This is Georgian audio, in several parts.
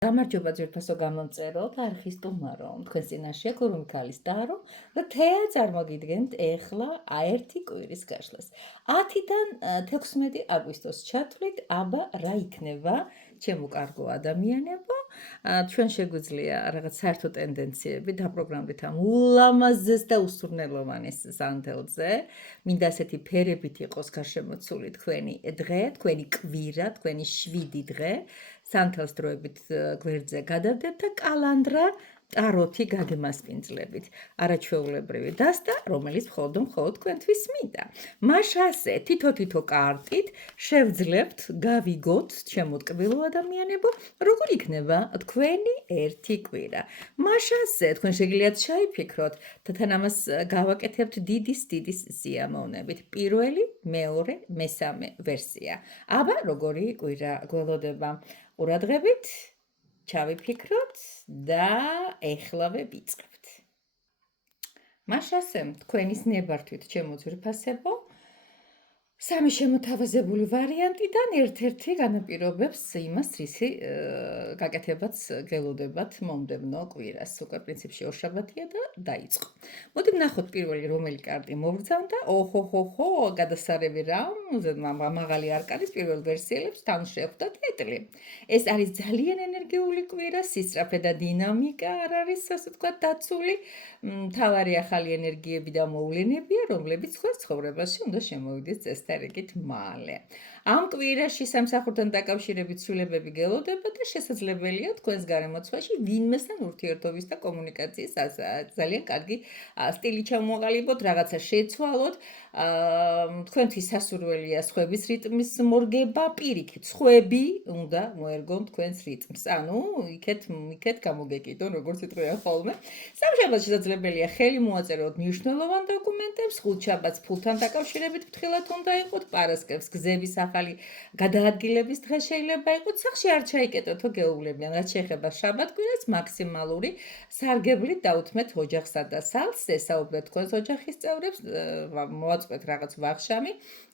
გამარჯობა ძვირფასო გამომწეროთ, არხის სტუმარო, თქვენ წინაშეა გურუმ ქალისტარო და თეა წარმოგიდგენთ ეხლა ერთი კვირის გაშლას. 10-დან 16 აგვისტოს ჩათვლით, აბა რა იქნება ჩემო კარგო ადამიანებო, ჩვენ შეგვიძლია რაღაც საერთო ტენდენციები დაპროგრამდით ამ ულამაზეს და უსურნელოვანეს სანთელზე, მინდა ასეთი ფერებით იყოს გარშემოცული თქვენი დღე, თქვენი კვირა, თქვენი 7 დღე. სანთელს დროებით გვერდზე გადავდეთ და კალანდრა ტაროთი გაგემასპინძლებით. არაჩვეულებრივი დასტა, რომელიც მხოლოდ თქვენთვის მინდა. მაშასე თითო კარტით შევძლებთ, გავიგოთ, ჩემო ტკბილო ადამიანებო, როგორ იქნება თქვენი ერთი კვირა. მაშასე თქვენ შეგიძლიათ ჩაიფიქროთ და თან ამას გავაკეთებთ დიდის სიამოვნებით. პირველი, მეორე, მესამე ვერსია. აბა როგორი კვირა გველოდება. ყურადღებით, ჩავიფიქროთ და ეხლავე ვიწყებთ. მაშასე თქვენის ნებართვით ჩემო ძვირფასებო, სამი შემოთავაზებული ვარიანტიდან ერთ-ერთი განაპირობებს იმას, რისი გაკეთებაც გელოდებათ მომდევნო კვირას. უკვე პრინციპში ორშაბათია და დაიწყო. მოდი ვნახოთ პირველი რომელი კარტი მოვგზავნდა. ოჰოჰოჰო, გადასარევი რა, მაღალი არკანის პირველ ვერსიელებს თან შეხვდათ ეტლი. ეს არის ძალიან ენერგიული კვირა, სისწრაფე და დინამიკა არ არის, ასე ვთქვათ, დაცული. მთავარი ახალი ენერგიები და მოვლენებია, რომლებიც თქვენს ცხოვრებაში უნდა შემოვიდეს წესდარიგით მალე. ამ კვირაში სამსახურთან დაკავშირებით ცვლილებები გელოდება და შესაძლებელია თქვენს გარემოცვაში ვინმესთან ურთიერთობის და კომუნიკაციის ძალიან კარგი სტილი ჩამოაყალიბოთ, რაღაცა შეცვალოთ. თქვენთვის სასურველია სხვების რიტმის მორგება, პირიქით სხვები უნდა მოერგონ თქვენს რიტმს. ანუ იქეთ გამოგეკიდონ, როგორც იტყვიან ხოლმე. სამშაბათს შესაძლებელია ხელი მოაწეროთ მნიშვნელოვან დოკუმენტებს, ხუთშაბათს ფულთან დაკავშირებით ფრთხილად უნდა იყოთ, პარასკევს გზების ახალი გადაადგილების დღე შეიძლება იყოს, სახში არ ჩაიკეტოთო გეუბლებიან, რაც შეეხება შაბათ-კვირას მაქსიმალური სარგებლით დაუთმეთ ოჯახსა და სალს, ესაუბრეთ თქვენს ოჯახის წევრებს, მოაწყვეთ რაღაც ვახშამი,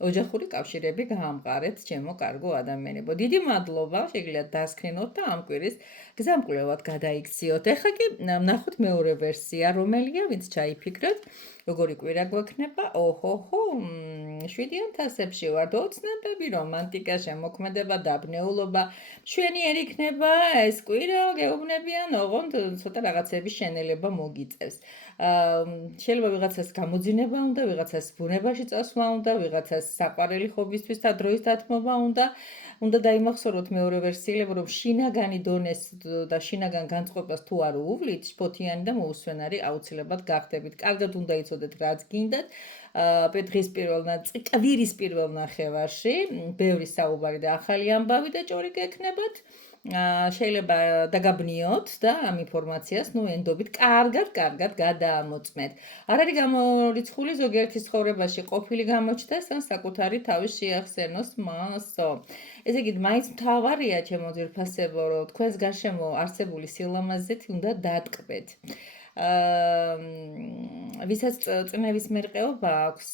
ოჯახური კავშირები გაამყარეთ, ჩემო კარგო ადამიანებო. დიდი მადლობა, შეგიძლიათ დასკრინოთ და ამ კვირის გზამკვლევად გადაიქციოთ. ეხლა კი ვნახოთ მეორე ვერსია, რომელია, ვინც ჩაიფიქრეთ, როგორი კვირა გვექნება. ოჰოჰო, 7-იან თასებში ვართ, ოცნებები, რომანტიკა, შემოქმედება, დაბნეულობა. მშვენიერი იქნება ეს კვირა, გეუბნებიან, ოღონდ ცოტა რაღაცების შენელება მოგიწევს. შეიძლება ვიღაცას გამოძინება უნდა, ვიღაცას ბუნებაში წასვლა უნდა, ვიღაცას საყვარელი ხობისთვის და დროის დათმობა უნდა დაიმახსოვროთ მეორე ვერსიელებო, რომ შინაგანი დონეს და შინაგან განწყობას თუ არ უვლით, შფოთიანი და მოუსვენარი აუცილებლად გახდებით. კარგად უნდა იცოდეთ, რაც გინდათ. დღის კვირის პირველ ნახევარში ბევრი საუბარი და ახალი ამბავი და ჭორი გექნებათ. შეიძლება დაგაბნიოთ და ამ ინფორმაციას ენდობით კარგად გადაამოწმეთ. არ არის გამორიცხული ზოგიერთის ცხოვრებაში ყოფილი გამოჩნდეს ან საკუთარი თავის შეახსენოს მასო. ესე იგი, მაინც მთავარია ჩემო ძვირფასებო, რომ თქვენს გარშემო არსებული სილამაზით უნდა დატკბეთ. ვისაც წნევის მერყეობა აქვს,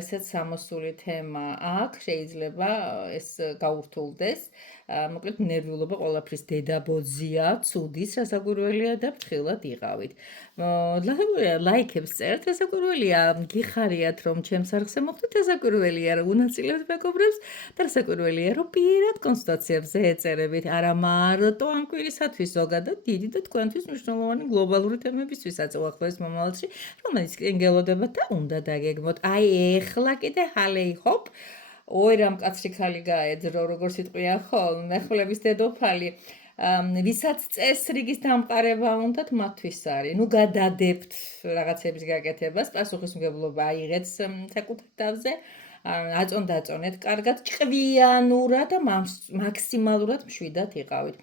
ესეც სამოსული თემა აქვს, შეიძლება ეს გაურთულდეს. მოკლედ ნერვიულობა ყველაფრის დედაბოძია, ცუდის რასაკვირველია და ფრთხილად იყავით. ლაიქებს წერთ, რასაკვირველია, გიხარიათ, რომ ჩემს არხზე მოხვდეთ, რასაკვირველია, რომ უნაწილებთ მეგობრებს და რასაკვირველია, რომ პირად კონსულტაციებზე ეწერებით, არა მარტო ამ კვირისათვის, ზოგადად დიდი და თქვენთვის მნიშვნელოვანი გლობალური თემებისთვისაც უახლოეს მომავალში, რომელიც გელოდებათ და უნდა დაგეგმოთ. აი ეხლა კიდე ჰალეი ჰოპ, ой, რამ კაცრი ხალი გაეძრო, როგორც იტყვიან ხოლმე, მეხულების დედოფალი. ვისაც წესრიგის დამყარება უნდათ, მათთვის არის. გადადებთ რაღაცების გაკეთებას, პასუხისმგებლობა აიღეთ საკუთარ თავზე. აწონ-დაწონეთ კარგად, ჭკვიანურად და მაქსიმალურად მშვიდად იყავით.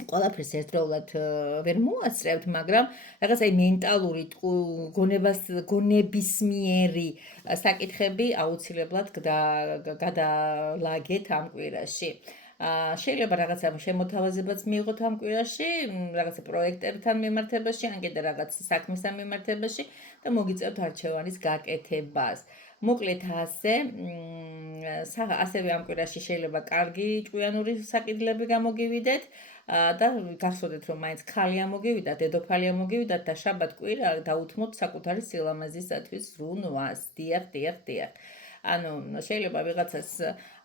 ყველაფერს ერთდროულად ვერ მოასწრებთ, მაგრამ რაღაც მენტალური გონებისმიერი საკითხები აუცილებლად გადალაგეთ ამ კვირაში. შეიძლება რაღაცა შემოთავაზებაც მიიღოთ ამ კვირაში, რაღაცა პროექტებთან მიმართებაში, ან კიდე რაღაც საქმესთან მიმართებაში და მოგიწევთ არჩევანის გაკეთებას. მოკლედ ასევე ამ კვირაში შეიძლება კარგი ჭკვიანური საკითხები გამოგივიდეთ. და გახსოვდეთ რომ მაინც ქალი ამოგივიდა, დედოფალი ამოგივიდათ და შაბათ-კვირა დაუთმოთ საკუთარი სილამაზისათვის ზრუნვას. დიახ. ანუ შეიძლება ვიღაცას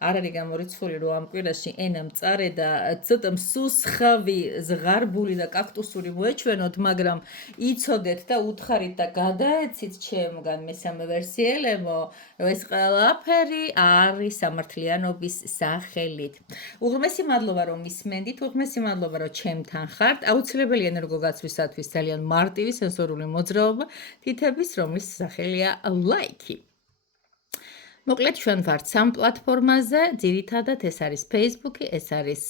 არ არის გამორიცხული რომ ამ კვირაში ენა მწარე და ცოტა მსუსხავი, ზღარბული და კაქტუსური მოეჩვენოთ, მაგრამ იცოდეთ და უთხარით და გადაეცით ჩემგან მესამე ვერსიელებო, რომ ეს ყველაფერი არის სამართლიანობის სახელით. უღრმესი მადლობა რომ მისმენდით, უღრმესი მადლობა რომ ჩემთან ხართ. აუცილებელი ენერგოგაცვისათვის ძალიან მარტივი სენსორული მოძრაობა თითების, რომლის სახელია ლაიქი. მოკლედ ჩვენ ვართ სამ პლატფორმაზე, ძირითადად ეს არის Facebook-ი, ეს არის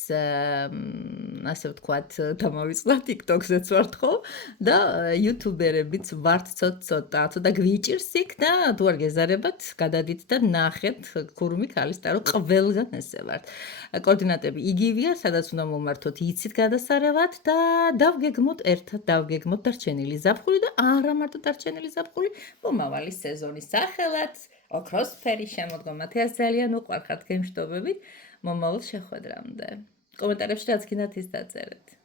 ასე ვთქვათ, დამავიწყდა TikTok-ზეც ვართ ხო და YouTube-ერებიც ვართ ცოტა გვიჭირს იქ და თუ არ გეზარებათ, გადადით და ნახეთ ქურუმი ქალისტარო ყველგან ესე ვართ. კოორდინატები იგივეა, სადაც უნდა მომართოთ, იცით გადასარევად და დავგეგმოთ ერთად, დავგეგმოთ დარჩენილი ზაფხული და არა მარტო დარჩენილი ზაფხული, მომავალი სეზონის სახელად. ოქროსფერი შემოდგომათი ძალიან უყვარხართ გემშვიდობებით მომავალ შეხვედრამდე. კომენტარებში რაც გინდათ ის დაწერეთ.